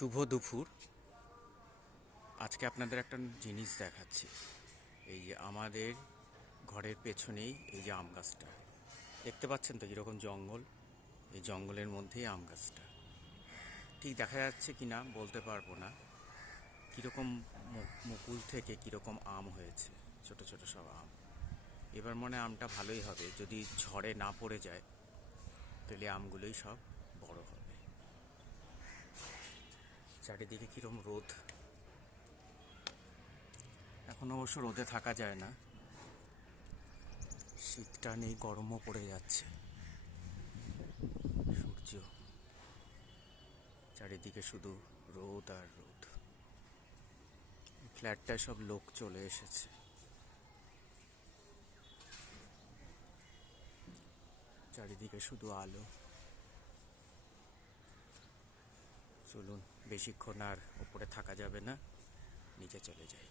শুভ দুপুর। আজকে আপনাদের একটা জিনিস দেখাচ্ছি। এই যে আমাদের ঘরের পেছনেই এই যে আম গাছটা দেখতে পাচ্ছেন তো, কীরকম জঙ্গল। এই জঙ্গলের মধ্যেই আম গাছটা, ঠিক দেখা যাচ্ছে কি না বলতে পারবো না। কীরকম মুকুল থেকে কীরকম আম হয়েছে, ছোট ছোট সব আম। এবার মনে হয় আমটা ভালোই হবে, যদি ঝড়ে না পড়ে যায় তাহলে আমগুলোই সব বড় হবে। চারিদিকে কীরকম রোদ, এখন অবশ্য রোদে থাকা যায় না, শীতটা নেই, গরমও পড়ে যাচ্ছে। সূর্য, চারিদিকে শুধু রোদ আর রোদ। ফ্ল্যাটটায় সব লোক চলে এসেছে। চারিদিকে শুধু আলো। চলুন, বেশিক্ষণ আর ওপরে থাকা যাবে না, নিচে চলে যাই।